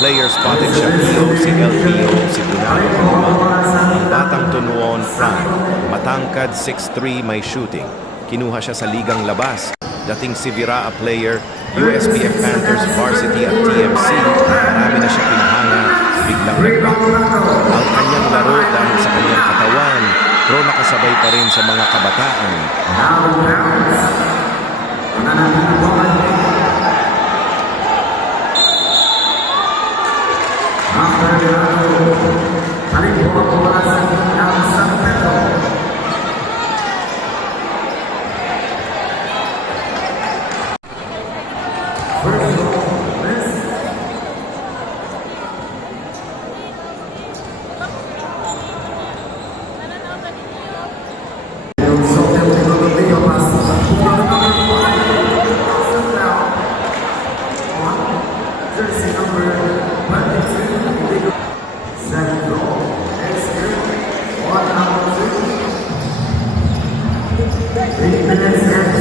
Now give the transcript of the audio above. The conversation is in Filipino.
player spotted Shapiro, si LPO, si Bunalo Roma. Ang batang tunuon, Prime. Matangkad, 6'3", may shooting. Kinuha siya sa ligang labas. Dating si Viraa player, USPF Panthers varsity at TMC, marami na siya pinahanga, biglang nagbago. Ang kanyang laro dahil sa kanyang katawan, pero nakasabay pa rin sa mga kabataan. Minutes